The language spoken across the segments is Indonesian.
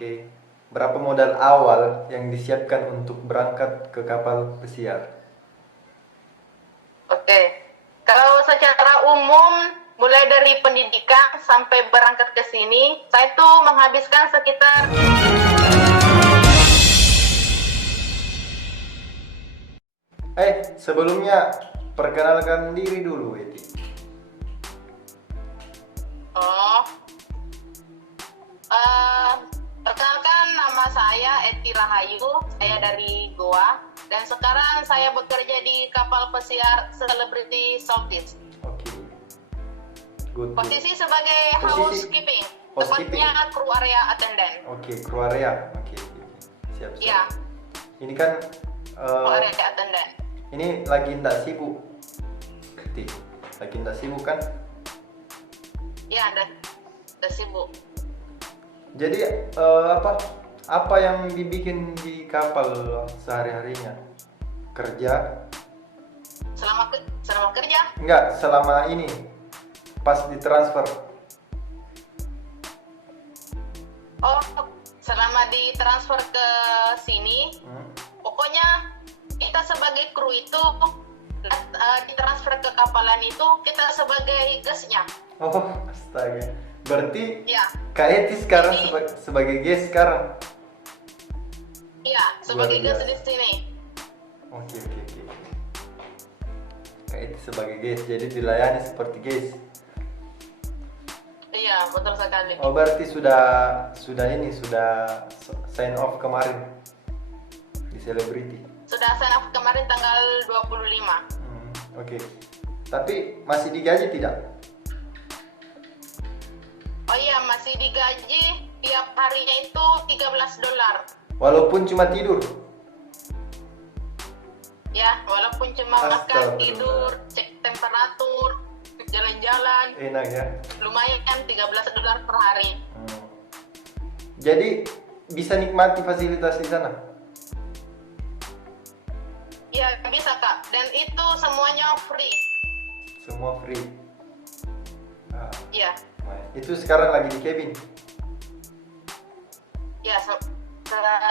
Oke. Berapa modal awal yang disiapkan untuk berangkat ke kapal pesiar? Oke. Kalau secara umum, mulai dari pendidikan sampai berangkat ke sini, saya tuh menghabiskan sekitar. Sebelumnya perkenalkan diri dulu, Eti. Oh, perkenalkan nama saya Eti Rahayu, saya dari Goa, dan sekarang saya bekerja di kapal pesiar Celebrity Saltfish. Oke. Good. Posisi sebagai housekeeping, housekeeping. tepatnya crew area attendant. Oke, crew area. Oke. Siap. Iya, Ini kan crew area attendant. ini lagi ndak sibuk. Eti. Lagi ndak sibuk kan? Iya, udah sibuk. Jadi apa yang dibikin di kapal sehari-harinya? Kerja? Selama kerja? Enggak, selama ini pas ditransfer. Oh, selama ditransfer ke sini, pokoknya kita sebagai kru itu ditransfer ke kapalan itu kita sebagai guest-nya. Oh, astaga. Berarti Ya, Kak Eti sekarang Jadi- sebagai guest sekarang. iya, sebagai Luar guest biasa. di sini. Oke. Kak Eti sebagai guest, jadi dilayani seperti guest. Iya, betul sekali. Oh, berarti sudah sign off kemarin di Celebrity. Sudah sign up kemarin tanggal 25. Oke. Tapi masih digaji tidak? Oh iya, masih digaji tiap harinya itu $13. Walaupun cuma tidur. Ya, walaupun cuma makan, Astagfirullah. tidur, cek temperatur, jalan-jalan, Enak ya. lumayan kan $13 per hari. Jadi bisa nikmati fasilitas di sana. Ya, bisa Kak. Dan itu semuanya free. Semua free. Ya, Itu sekarang lagi di cabin. ya,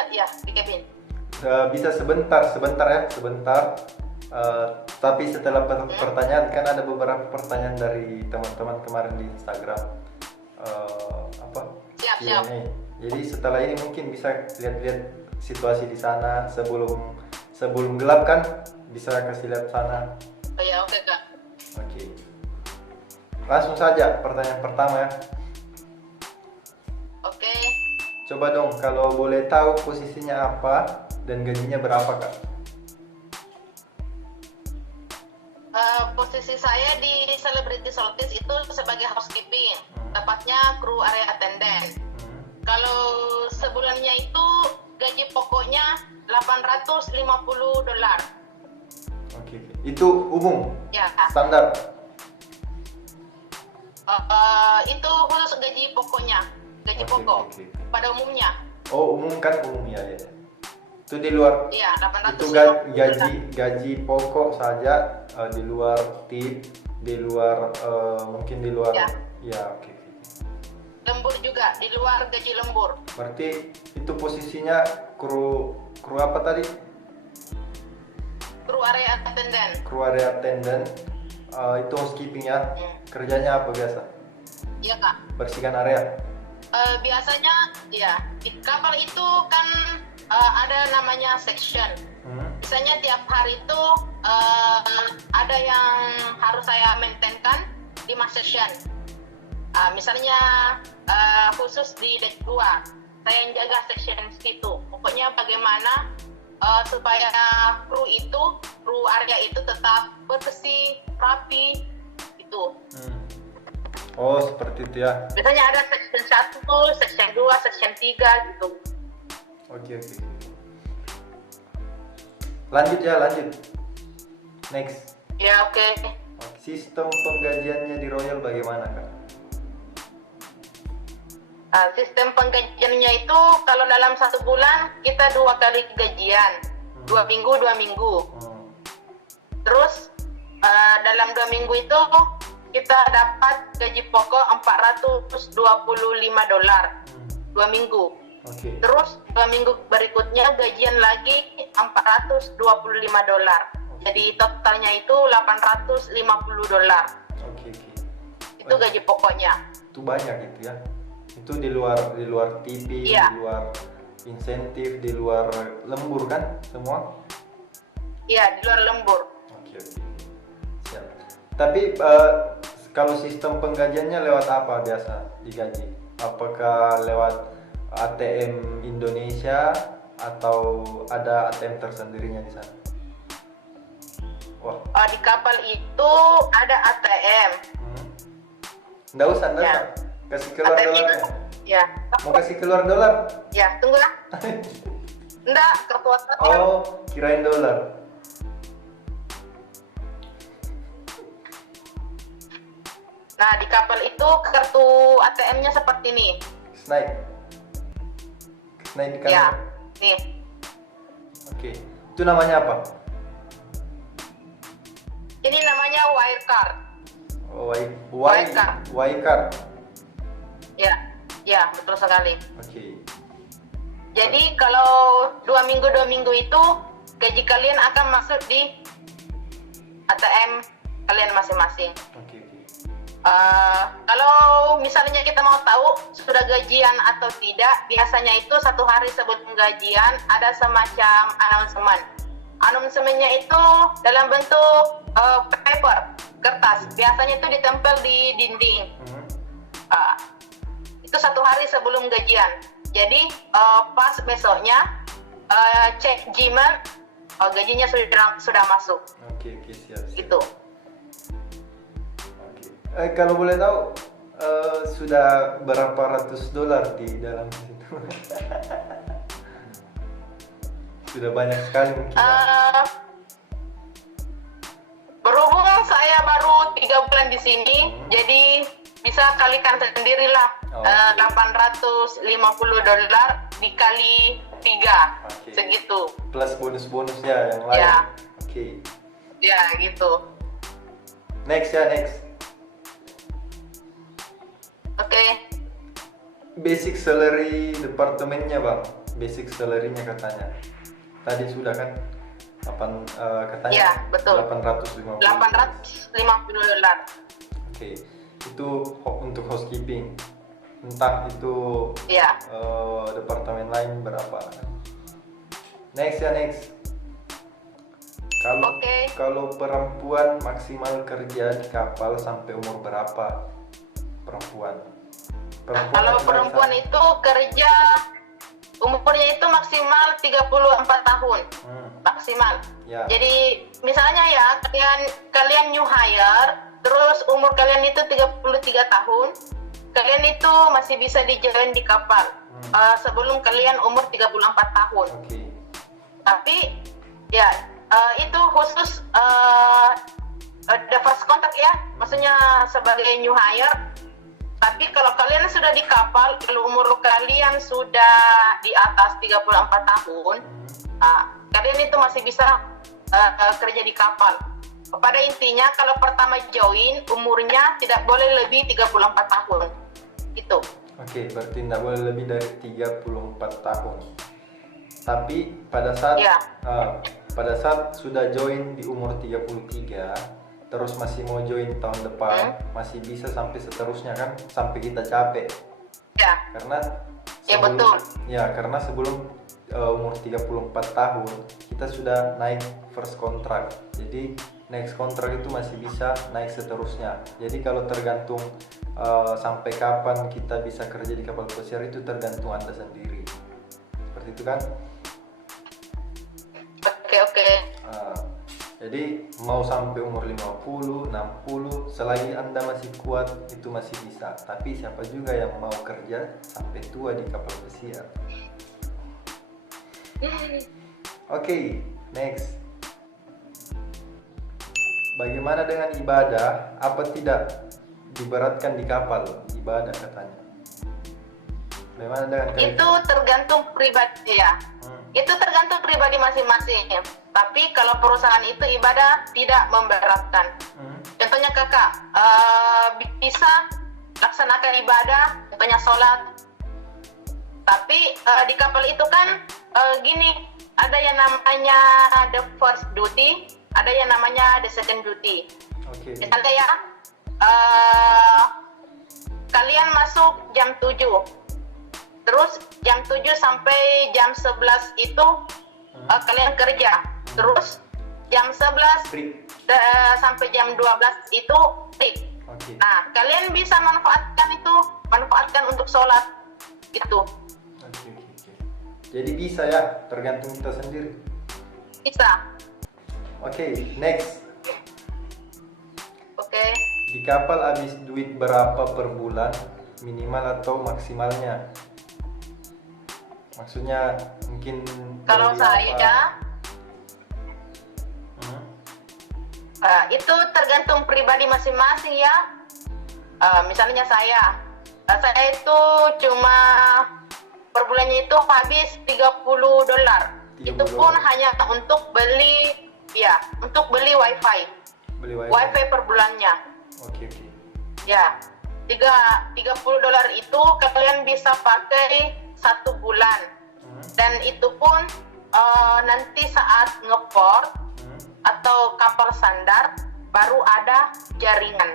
ya di cabin. Bisa sebentar ya, sebentar. Tapi setelah pertanyaan, kan ada beberapa pertanyaan dari teman-teman kemarin di Instagram. Siap. Q&A. Jadi setelah ini mungkin bisa lihat-lihat situasi di sana sebelum gelap kan, bisa kasih lihat sana. Oh ya, oke Kak. Oke. Langsung saja pertanyaan pertama ya. Oke. Coba dong kalau boleh tahu posisinya apa dan gajinya berapa, Kak? Posisi saya di Celebrity Saltfish itu sebagai housekeeping, tepatnya crew area attendant. Kalau sebulannya itu gaji pokoknya $850. Oke. Itu umum, Ya, standar. itu khusus gaji pokoknya, gaji Oke, pokok oke. pada umumnya. Oh, umum kan umum ya. Itu di luar. Iya, Itu 850. gaji pokok saja, di luar tip, di luar mungkin di luar. Ya. Ya, oke. Lembur juga, di luar gaji lembur. Berarti itu posisinya kru apa tadi? Crew area attendant. Crew area attendant. Itu housekeeping ya. Kerjanya apa biasa? Iya Kak. Bersihkan area. Biasanya ya di kapal itu kan ada namanya section. Misalnya tiap hari itu ada yang harus saya maintainkan 5 section. Misalnya khusus di deck 2, saya yang jaga section situ. Pokoknya bagaimana supaya kru area itu tetap bersih, rapi, itu. Oh, seperti itu ya. Biasanya ada section 1, section 2, section 3 gitu. Oke. Lanjut. Next. Ya oke. Sistem penggajiannya di Royal bagaimana, Kak? Sistem penggajiannya itu kalau dalam 1 bulan kita 2 kali gajian, 2 minggu. Terus dalam 2 minggu itu kita dapat gaji pokok $425 2 minggu. Oke. Terus 2 minggu berikutnya gajian lagi $425. Jadi totalnya itu $850. Oke. Itu gaji pokoknya. Itu banyak gitu ya. Itu di luar TV, Iya. di luar insentif, di luar lembur kan semua? Iya, di luar lembur. Oke. Siap. Tapi kalau sistem penggajiannya lewat apa biasa digaji? Apakah lewat ATM Indonesia atau ada ATM tersendirinya di sana? Wah. Di kapal itu ada ATM. Nggak usah. Ya. Kasih keluar ATM itu, dolarnya. ya. Mau kasih keluar dolar? Ya, tunggu lah. Enggak, kartu ATM. Oh, kirain dolar. Nah, di kapal itu kartu ATM-nya seperti ini. Snack di kantor. Ya, nih. Oke. Itu namanya apa? Ini namanya Wirecard. Oh, Wirecard. Wirecard. Ya, betul sekali. Oke. Jadi kalau 2 minggu itu gaji kalian akan masuk di ATM kalian masing-masing. Oke. Kalau misalnya kita mau tahu sudah gajian atau tidak, biasanya itu 1 hari sebelum gajian ada semacam announcement. Announcementnya itu dalam bentuk paper, kertas. Biasanya itu ditempel di dinding. Itu 1 hari sebelum gajian. Jadi pas besoknya cek Gmail, gajinya sudah masuk. Oke, siap. Gitu. Oke. Kalau boleh tahu sudah berapa ratus dolar di dalam situ? Sudah banyak sekali mungkin. Berhubung saya baru 3 bulan di sini, jadi bisa kalikan sendirilah. $850 dikali 3, segitu. Plus bonus-bonusnya yang lain. Ya. Oke. Ya, gitu. Next. Oke. Basic salary departemennya bang, basic salary-nya katanya. Tadi sudah kan? Katanya. Ya, betul. $850. $850. Oke. Itu untuk housekeeping. Entah itu Ya. Departemen lain berapa. Next. Kalau perempuan maksimal kerja di kapal sampai umur berapa? Perempuan Kalau perempuan itu kerja umurnya itu maksimal 34 tahun. Maksimal. Ya. Jadi misalnya ya kalian new hire, terus umur kalian itu 33 tahun, kalian itu masih bisa di-join di kapal sebelum kalian umur 34 tahun. Oke. Tapi ya itu khusus the first contact ya, maksudnya sebagai new hire. Tapi kalau kalian sudah di kapal, kalau umur kalian sudah di atas 34 tahun, kalian itu masih bisa kerja di kapal. Pada intinya kalau pertama join, umurnya tidak boleh lebih 34 tahun. Gitu. Oke, berarti tidak boleh lebih dari 34 tahun. Tapi pada saat pada saat sudah join di umur 33, terus masih mau join tahun depan, masih bisa sampai seterusnya kan, sampai kita capek. Ya. Karena sebelum umur 34 tahun kita sudah naik first contract. Jadi next contract itu masih bisa naik seterusnya. Jadi kalau tergantung sampai kapan kita bisa kerja di kapal pesiar itu tergantung Anda sendiri. Seperti itu kan? Oke. Jadi mau sampai umur 50, 60, selagi Anda masih kuat itu masih bisa. Tapi siapa juga yang mau kerja sampai tua di kapal pesiar? Oke, next. Bagaimana dengan ibadah? Apa tidak diberatkan di kapal ibadah katanya? Bagaimana dengan itu tergantung pribadi ya. Itu tergantung pribadi masing-masing. Tapi kalau perusahaan itu ibadah tidak memberatkan. Contohnya kakak bisa laksanakan ibadah, contohnya sholat Tapi di kapal itu kan gini, ada yang namanya the first duty, ada yang namanya the second duty. Oke. Misalnya ya, kalian masuk jam 7, terus jam 7 sampai jam 11 itu kalian kerja, terus jam 11 sampai jam 12 itu break. Oke. Nah, kalian bisa manfaatkan untuk sholat gitu. Oke. Jadi bisa ya, tergantung kita sendiri. Bisa. Oke, next. Oke. Di kapal habis duit berapa per bulan, minimal atau maksimalnya? Maksudnya mungkin Kalau beli saya itu tergantung pribadi masing-masing ya. Misalnya saya itu cuma per bulannya itu habis $30. Itu pun hanya untuk beli wifi. Beli wifi. Wifi per bulannya. Oke. Ya, $30 itu kalian bisa pakai 1 bulan. Dan itu pun nanti saat ngeport atau kapal sandar baru ada jaringan.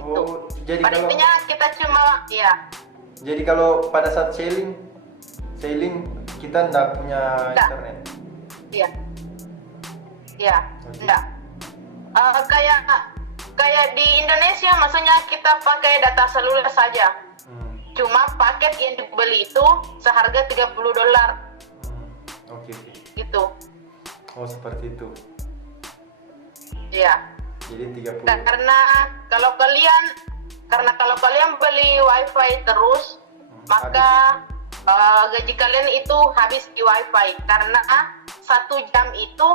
Oh, jadi pada kalau intinya kita cuma ya. jadi kalau pada saat sailing kita nggak punya internet. Iya. Iya, Okay. enggak. Kayak di Indonesia maksudnya kita pakai data seluler saja. Cuma paket yang dibeli itu seharga $30. Oke. Gitu. Oh, seperti itu. Iya. Jadi 30. Karena kalau kalian beli wifi terus, maka gaji kalian itu habis di wifi. Karena 1 jam itu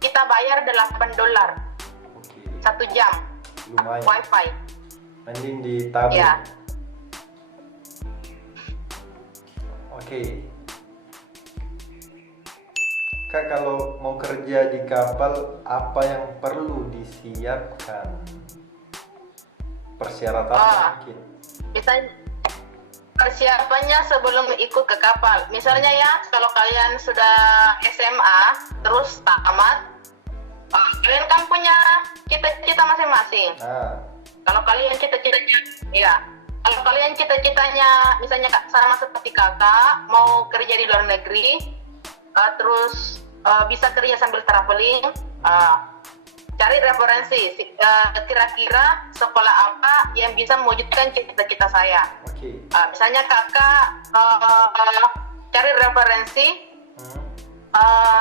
kita bayar $8. Oke. 1 jam. Lumayan. Wifi. Mending ditabung. Ya. Oke. Kak, kalau mau kerja di kapal, apa yang perlu disiapkan? Persyaratan mungkin. Misalnya persiapannya sebelum ikut ke kapal. Misalnya ya, kalau kalian sudah SMA terus tamat, kalian kan punya cita-cita masing-masing. Kalau kalian cita-citanya, misalnya sama seperti kakak mau kerja di luar negeri, terus bisa kerja sambil traveling, cari referensi kira-kira sekolah apa yang bisa mewujudkan cita-cita saya. Misalnya kakak cari referensi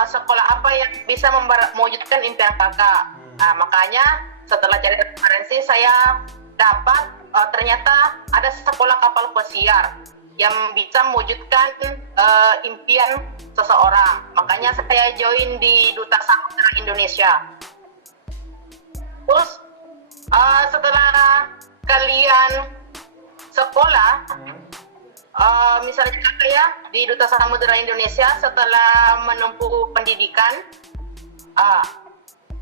sekolah apa yang bisa mewujudkan impian kakak. Makanya setelah cari referensi saya dapat ternyata ada sekolah kapal pesiar yang bisa mewujudkan impian seseorang. Makanya saya join di Duta Samudra Indonesia. Terus setelah kalian sekolah, misalnya kakak ya di Duta Samudra Indonesia, setelah menempuh pendidikan,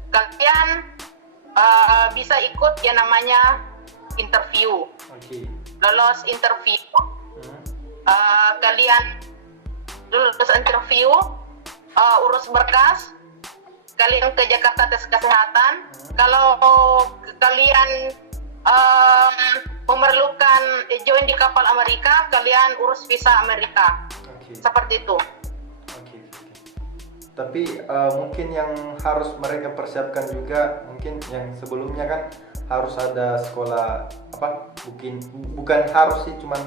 kalian bisa ikut yang namanya interview. Lolos interview. Kalian lulus interview, urus berkas, kalian ke Jakarta tes kesehatan. Kalau kalian memerlukan join di kapal Amerika, kalian urus visa Amerika. Seperti itu. Tapi mungkin yang harus mereka persiapkan juga, mungkin yang sebelumnya kan harus ada sekolah bukan harus sih, cuman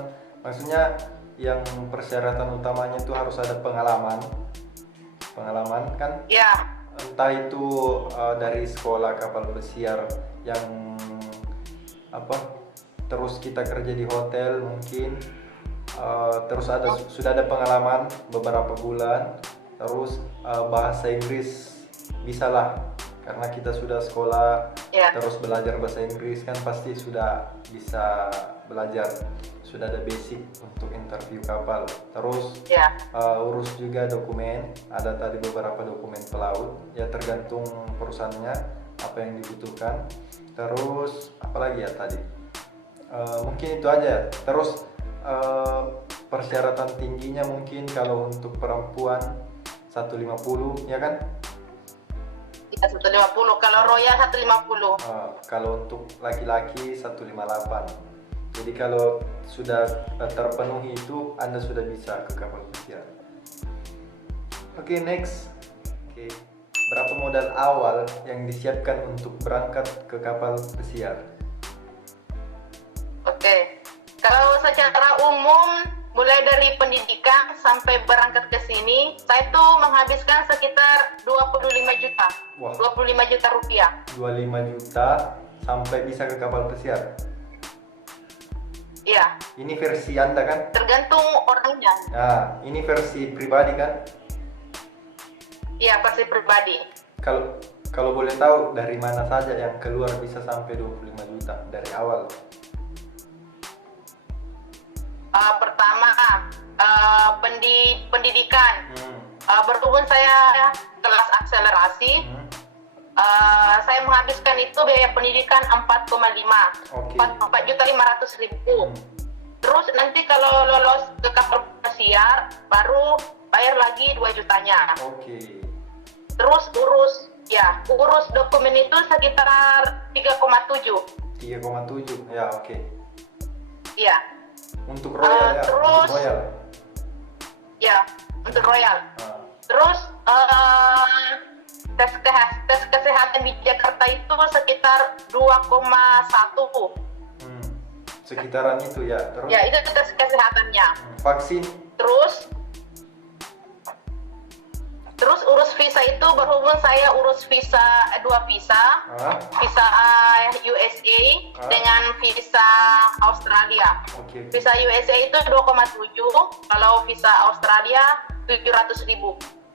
maksudnya yang persyaratan utamanya itu harus ada pengalaman kan? Ya. Entah itu dari sekolah kapal pesiar yang terus kita kerja di hotel mungkin, terus sudah ada pengalaman beberapa bulan, terus bahasa Inggris bisalah karena kita sudah sekolah, terus belajar bahasa Inggris kan pasti sudah bisa belajar, sudah ada basic untuk interview kapal. Terus urus juga dokumen, ada tadi beberapa dokumen pelaut ya, tergantung perusahaannya apa yang dibutuhkan. Terus apalagi ya tadi, mungkin itu aja. Terus persyaratan tingginya mungkin kalau untuk perempuan 150 ya kan? Ya, 150. Kalau Royal 150. Kalau untuk laki-laki 158. Jadi kalau sudah terpenuhi itu Anda sudah bisa ke kapal pesiar. Oke, next. Oke. Berapa modal awal yang disiapkan untuk berangkat ke kapal pesiar? Oke. Kalau secara umum mulai dari pendidikan sampai berangkat ke sini, saya tuh menghabiskan sekitar 25 juta. Wah. 25 juta rupiah. 25 juta sampai bisa ke kapal pesiar. Iya. Ini versi Anda kan? Tergantung orangnya. Nah, ini versi pribadi kan? Iya, versi pribadi. Kalau boleh tahu dari mana saja yang keluar bisa sampai 25 juta dari awal? Pertama, pendidikan. Berhubung saya kelas akselerasi, saya menghabiskan itu biaya pendidikan 4,5. Oke. 4.500.000. Terus nanti kalau lolos ke kapal pesiar baru bayar lagi 2 jutanya. Oke. Terus urus dokumen itu sekitar 3,7. 3,7 ya, oke. Iya. Untuk Royal ya. Terus Untuk Royal. Ya, untuk Royal. Terus tes kesehatan di Jakarta itu sekitar 2,1. Sekitaran itu ya. Terus? Ya, itu tes kesehatannya. Vaksin? Terus urus visa itu berhubung saya urus visa 2 visa. Visa USA dengan visa Australia. Okay. Visa USA itu 2,7, kalau visa Australia 700.000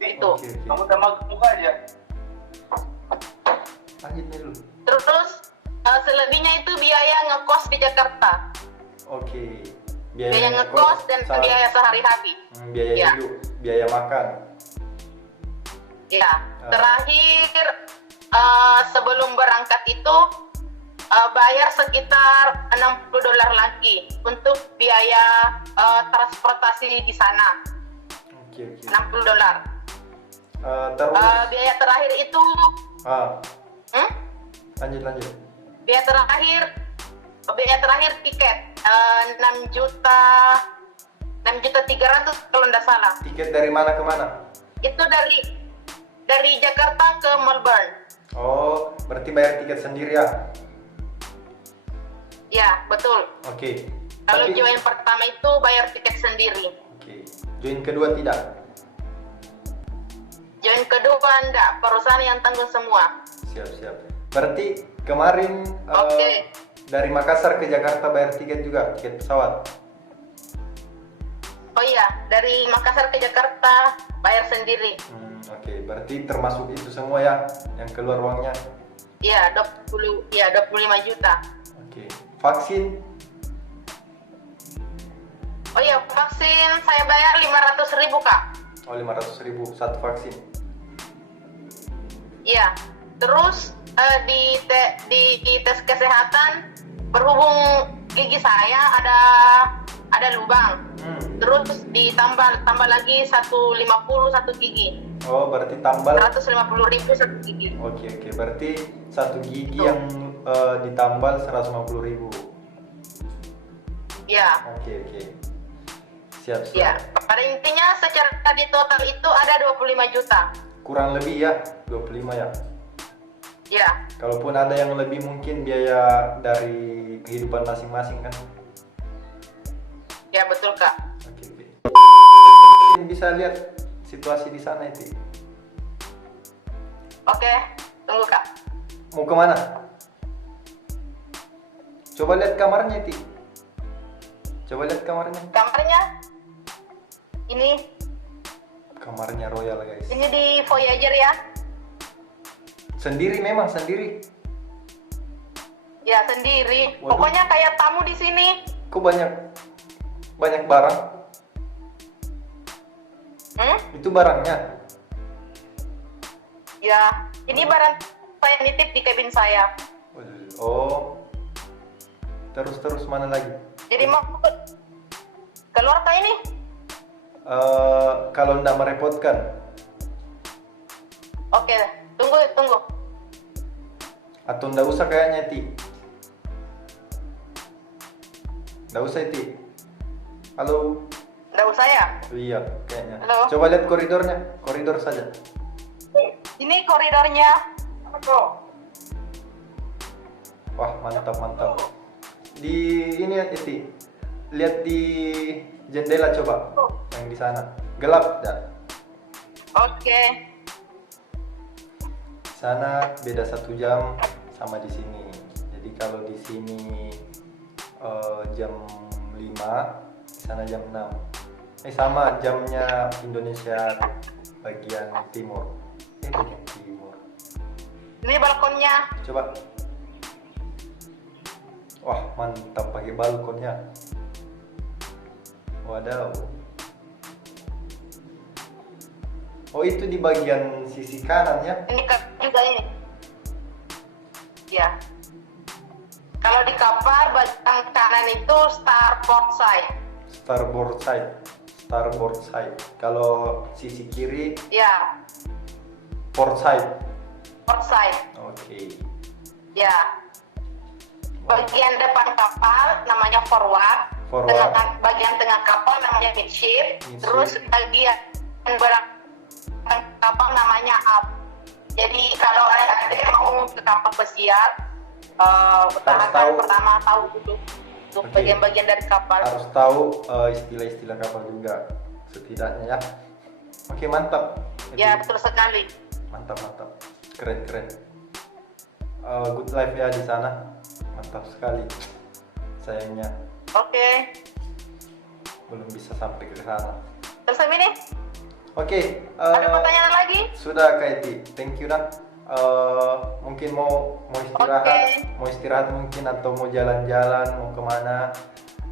itu. Okay. Kamu udah mau buka aja. Lanjut dulu. Terus selebihnya itu biaya ngekos di Jakarta. Oke. Biaya ngekos dan biaya sehari-hari. Biaya hidup, biaya makan. Ya, terakhir sebelum berangkat itu bayar sekitar $60 lagi untuk biaya transportasi di sana. Oke. $60. Terus Biaya terakhir itu lanjut. Biaya terakhir tiket 6.300.000 kalau tidak salah. Tiket dari mana ke mana? Itu dari Jakarta ke Melbourne. Oh, berarti bayar tiket sendiri ya? Ya, betul. Oke. Kalau join pertama itu bayar tiket sendiri. Oke. Join kedua tidak? Join kedua enggak, perusahaan yang tanggung semua. Siap. Berarti kemarin dari Makassar ke Jakarta bayar tiket juga, tiket pesawat? Oh iya, dari Makassar ke Jakarta bayar sendiri. Oke, berarti termasuk itu semua ya, yang keluar uangnya? Iya, 25 juta. Oke. Vaksin? Oh iya, vaksin saya bayar 500.000 Kak. Oh, 500.000 satu vaksin? Iya, terus di tes kesehatan berhubung gigi saya ada lubang. Terus tambah lagi 150 satu gigi. Oh, berarti tambal 150.000 satu gigi. Oke. Berarti satu gigi yang ditambal 150.000. Ya. Oke. Siap. Ya. Pada intinya secara di total itu ada 25 juta. Kurang lebih ya, 25 ya. Ya. Kalaupun ada yang lebih mungkin biaya dari kehidupan masing-masing kan. Ya, betul Kak. Oke. Bisa lihat situasi di sana itu. Oke, tunggu Kak. Mau kemana? Coba lihat kamarnya itu. Kamarnya ini kamarnya Royal guys. ini di Voyager ya. Sendiri. Ya, sendiri. Waduh. Pokoknya kayak tamu di sini. Kok banyak barang? Itu barangnya? Ya, ini barang saya nitip di kabin saya. Oh. Terus mana lagi? Jadi mau keluar kah ini? Kalau tidak merepotkan. Oke, tunggu. Atau tidak usah kayaknya, Ti. Tidak usah, Ti. Halo. Nggak usah ya? Iya, kayaknya. Halo? Coba lihat koridornya, koridor saja. Ini koridornya. Wah, mantap. Di ini ya, Ti. Lihat di jendela coba, yang di sana. Gelap, ya. Oke. Sana beda 1 jam sama di sini. Jadi kalau di sini jam 5, di sana jam 6. Sama jamnya Indonesia bagian timur. Bagian timur. Ini balkonnya. Coba. Wah, mantap pakai balkonnya. Wadaw. Oh, itu di bagian sisi kanan ya? Ini juga ini. Ya. Kalau di kapal bagian kanan itu starboard side. Starboard side. Kalau sisi kiri Ya. port side. Port side. Oke. Ya. Bagian depan kapal namanya forward. Forward. Bagian tengah kapal namanya midship. Midship. Terus bagian belakang kapal namanya aft. Jadi kalau ada yang mau ke kapal pesiar, tahu. pertama tahu dulu untuk Oke. bagian-bagian dari kapal. Harus tahu istilah-istilah kapal juga setidaknya ya. Oke, mantap. Ya, betul sekali. Mantap. Keren. Good life ya di sana. Mantap sekali. Sayangnya Oke. belum bisa sampai ke sana. Terus ini Oke. ada pertanyaan lagi? Sudah, Kak Eti. Thank you dah. Mungkin mau istirahat, Oke. mau istirahat mungkin, atau mau jalan-jalan, mau kemana?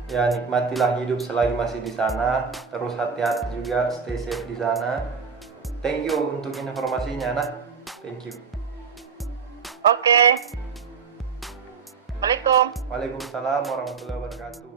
Ya, nikmatilah hidup selagi masih di sana. Terus hati-hati juga, stay safe di sana. Thank you untuk informasinya, nah. Thank you. Oke. Assalamualaikum. Waalaikumsalam warahmatullahi wabarakatuh.